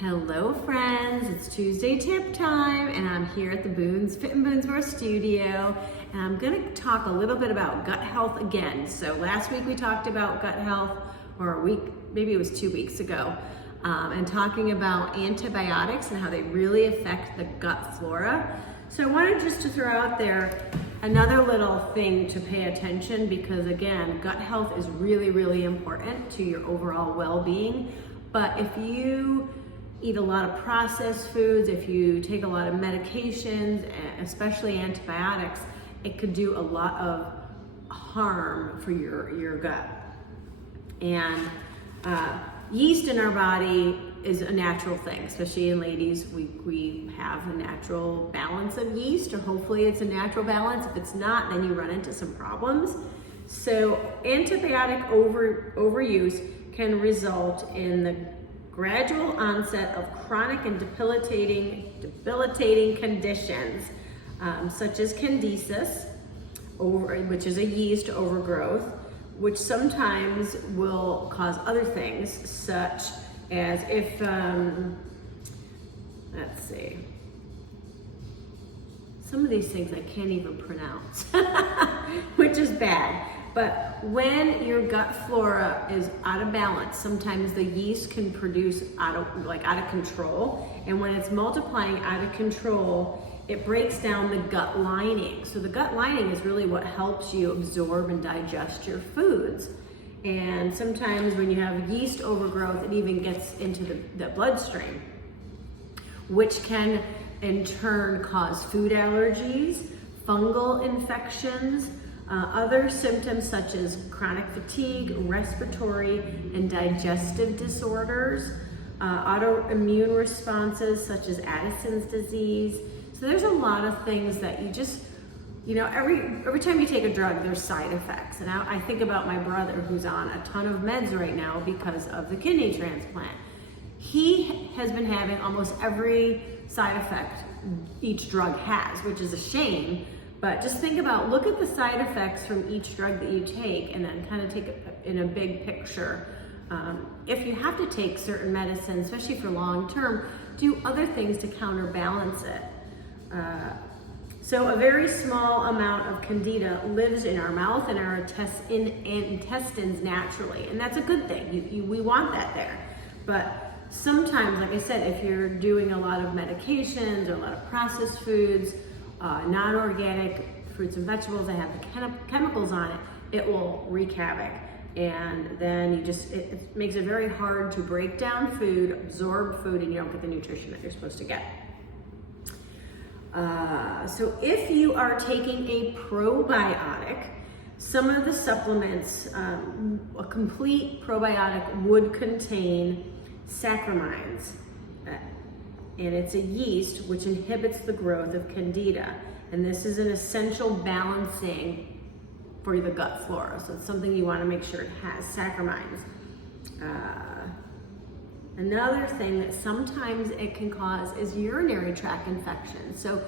Hello friends, it's Tuesday tip time and I'm here at the Fit in Boonesboro studio and I'm going to talk a little bit about gut health again. So last week we talked about gut health, or a week, maybe it was 2 weeks ago, and talking about antibiotics and how they really affect the gut flora. So I wanted just to throw out there another little thing to pay attention, because again, gut health is really, really important to your overall well-being. But if you eat a lot of processed foods, if you take a lot of medications, especially antibiotics, it could do a lot of harm for your gut. And yeast in our body is a natural thing, especially in ladies. We have a natural balance of yeast, or hopefully it's a natural balance. If it's not, then you run into some problems. So antibiotic overuse can result in the gradual onset of chronic and debilitating conditions, such as candidiasis, which is a yeast overgrowth, which sometimes will cause other things, such as if, let's see, some of these things I can't even pronounce, which is bad. But when your gut flora is out of balance, sometimes the yeast can produce out of control. And when it's multiplying out of control, it breaks down the gut lining. So the gut lining is really what helps you absorb and digest your foods. And sometimes when you have yeast overgrowth, it even gets into the bloodstream, which can in turn cause food allergies, fungal infections, other symptoms such as chronic fatigue, respiratory and digestive disorders, autoimmune responses such as Addison's disease. So there's a lot of things that you just, every time you take a drug, there's side effects. And I think about my brother, who's on a ton of meds right now because of the kidney transplant. He has been having almost every side effect each drug has, which is a shame. But just look at the side effects from each drug that you take, and then kind of take it in a big picture. If you have to take certain medicines, especially for long term, do other things to counterbalance it. So a very small amount of candida lives in our mouth and our intestines naturally, and that's a good thing. We want that there. But sometimes, like I said, if you're doing a lot of medications or a lot of processed foods, non-organic fruits and vegetables that have the chemicals on it, it will wreak havoc. And then it makes it very hard to break down food, absorb food, and you don't get the nutrition that you're supposed to get. So if you are taking a probiotic, some of the supplements, a complete probiotic would contain Saccharomyces. And it's a yeast which inhibits the growth of candida. And this is an essential balancing for the gut flora. So it's something you want to make sure it has, Saccharomyces. Another thing that sometimes it can cause is urinary tract infections. So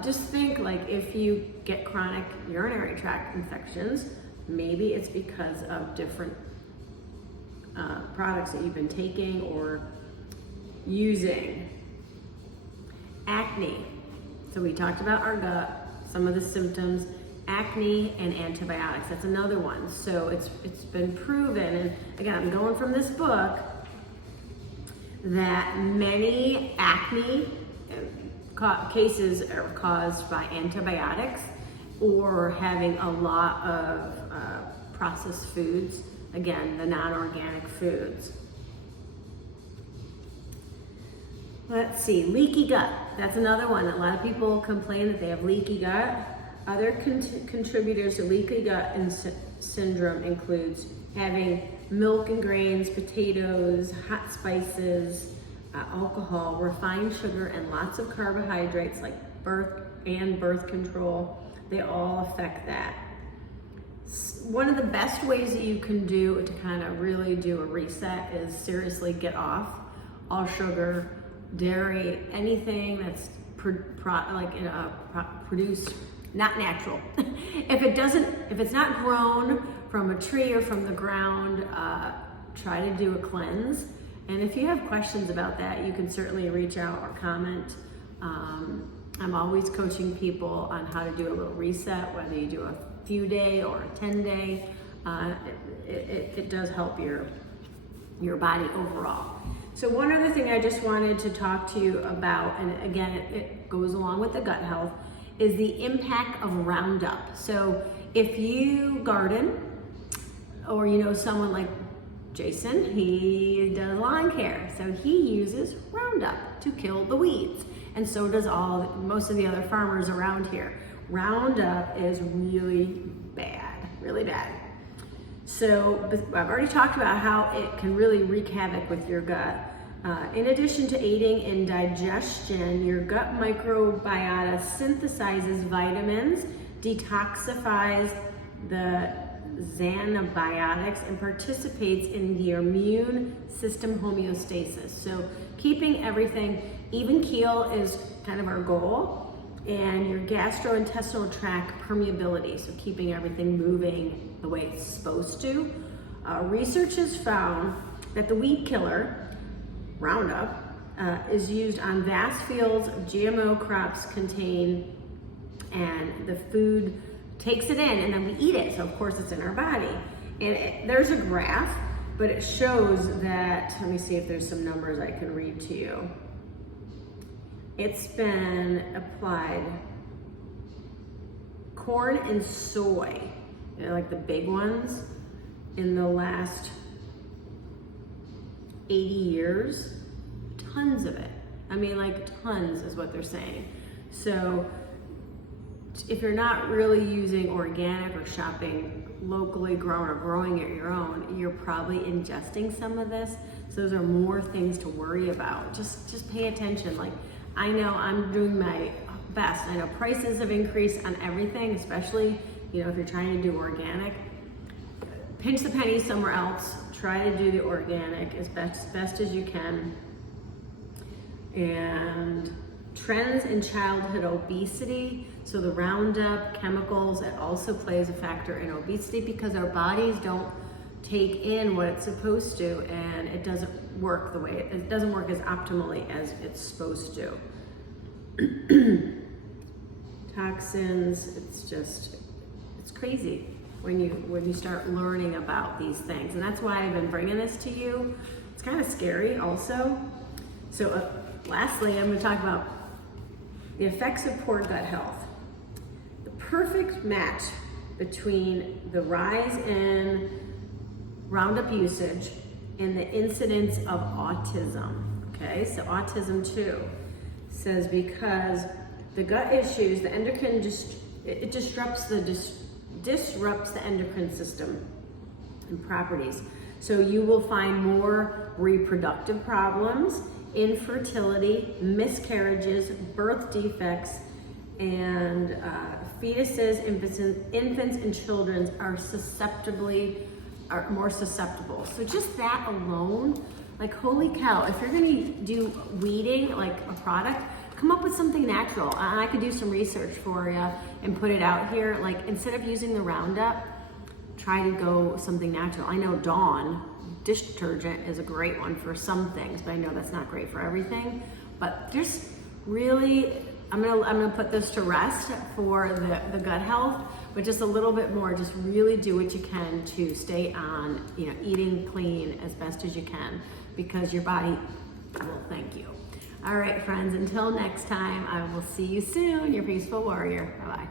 just think, like, if you get chronic urinary tract infections, maybe it's because of different products that you've been taking or using. Acne. So we talked about our gut, some of the symptoms, acne and antibiotics. That's another one. So it's been proven, and again, I'm going from this book, that many acne cases are caused by antibiotics or having a lot of processed foods, again, the non-organic foods. Let's see, leaky gut. That's another one. A lot of people complain that they have leaky gut. Other contributors to leaky gut syndrome includes having milk and grains, potatoes, hot spices, alcohol, refined sugar, and lots of carbohydrates like birth control. They all affect that. One of the best ways that you can do to kind of really do a reset is seriously get off all sugar, dairy, anything that's produced not natural. If it's not grown from a tree or from the ground, try to do a cleanse And if you have questions about that, you can certainly reach out or comment. I'm always coaching people on how to do a little reset, whether you do a few day or a 10-day. It does help your body overall. So one other thing I just wanted to talk to you about, and again, it goes along with the gut health, is the impact of Roundup. So if you garden, or you know someone like Jason, he does lawn care, so he uses Roundup to kill the weeds. And so does most of the other farmers around here. Roundup is really bad, really bad. So I've already talked about how it can really wreak havoc with your gut. In addition to aiding in digestion, your gut microbiota synthesizes vitamins, detoxifies the xanobiotics, and participates in the immune system homeostasis. So keeping everything even keel is kind of our goal, and your gastrointestinal tract permeability, so keeping everything moving the way it's supposed to. Research has found that the weed killer, Roundup, is used on vast fields of GMO crops contain, and the food takes it in, and then we eat it, so of course it's in our body. And there's a graph, but it shows that, let me see if there's some numbers I can read to you. It's been applied, corn and soy, you know, like the big ones, in the last 80 years, tons of it. I mean, like tons is what they're saying. So if you're not really using organic or shopping locally grown or growing it your own, you're probably ingesting some of this. So those are more things to worry about. Just pay attention. Like, I know I'm doing my best. I know prices have increased on everything, especially, you know, if you're trying to do organic. Pinch the pennies somewhere else. Try to do the organic as best as you can. And trends in childhood obesity. So the Roundup chemicals, it also plays a factor in obesity because our bodies don't take in what it's supposed to, and it doesn't work it doesn't work as optimally as it's supposed to. Toxins, it's crazy when you start learning about these things, and that's why I've been bringing this to you. It's kind of scary also. So lastly, I'm going to talk about the effects of poor gut health. The perfect match between the rise in Roundup usage and the incidence of autism. Okay, so autism too says because the gut issues, the endocrine it disrupts the endocrine system and properties. So you will find more reproductive problems, infertility, miscarriages, birth defects, and fetuses, infants, and children are more susceptible. So just that alone, like holy cow, if you're gonna do weeding, like a product, come up with something natural. And I could do some research for you and put it out here. Like instead of using the Roundup, try to go something natural. I know Dawn dish detergent is a great one for some things, but I know that's not great for everything. But just really, I'm gonna put this to rest for the gut health, but just a little bit more, just really do what you can to stay on, you know, eating clean as best as you can, because your body will thank you. All right, friends, until next time, I will see you soon. Your peaceful warrior. Bye-bye.